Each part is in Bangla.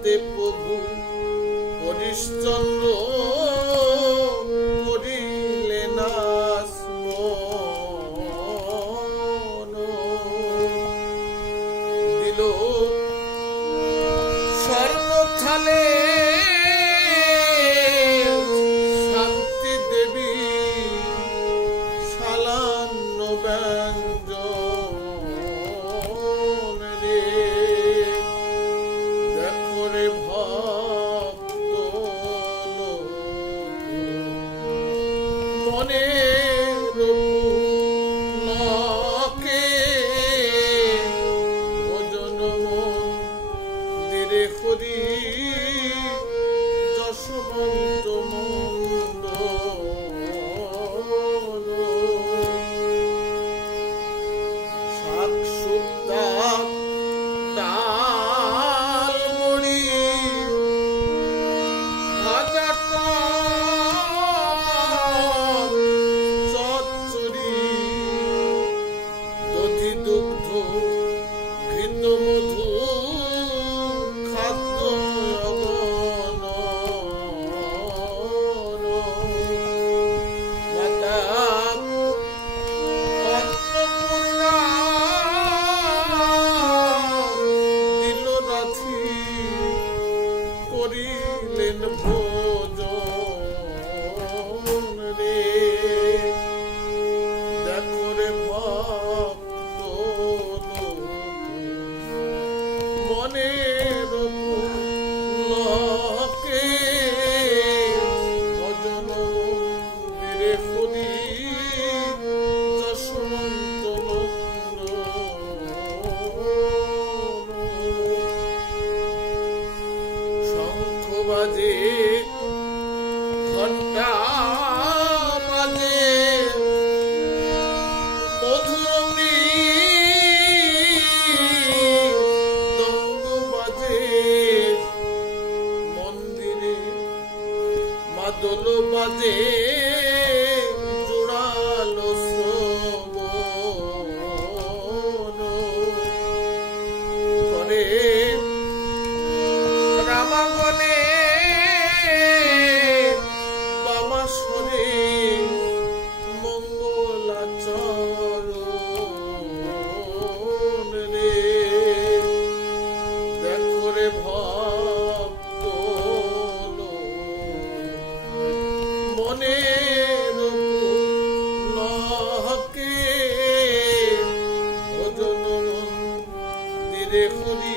হতে প্রভু হরিশ্চন্দ্র খুদি 있는 ಪದೇ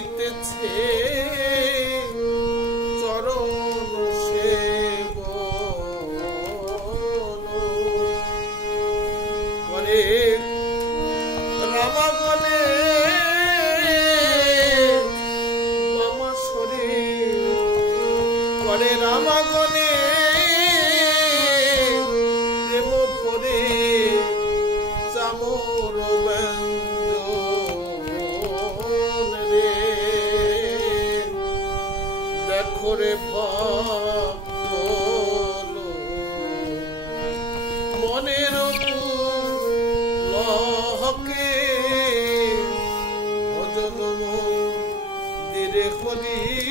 করিতেছে। চরম خودی.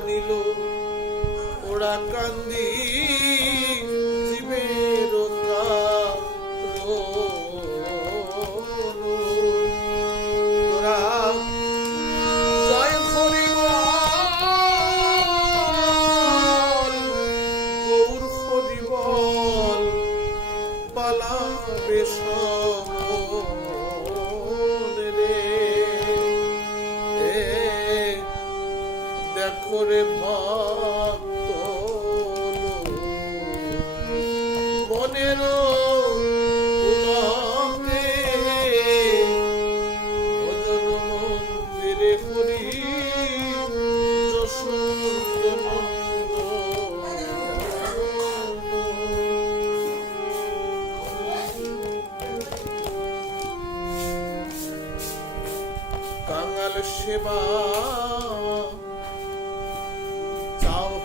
জানিল ওরা কান্দি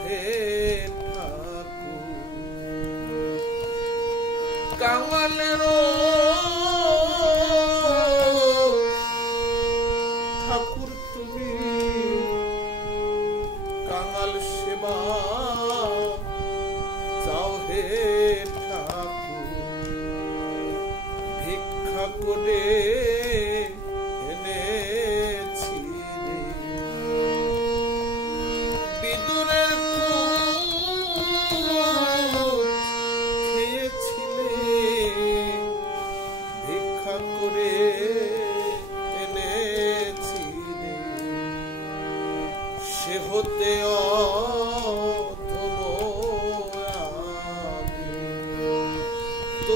হে কাঙালেরও ঠাকুর তুমি কাঙাল সেবা চাও হে ঠাকুর। ভিক্ষা করে এনে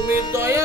তুমি দয়ালের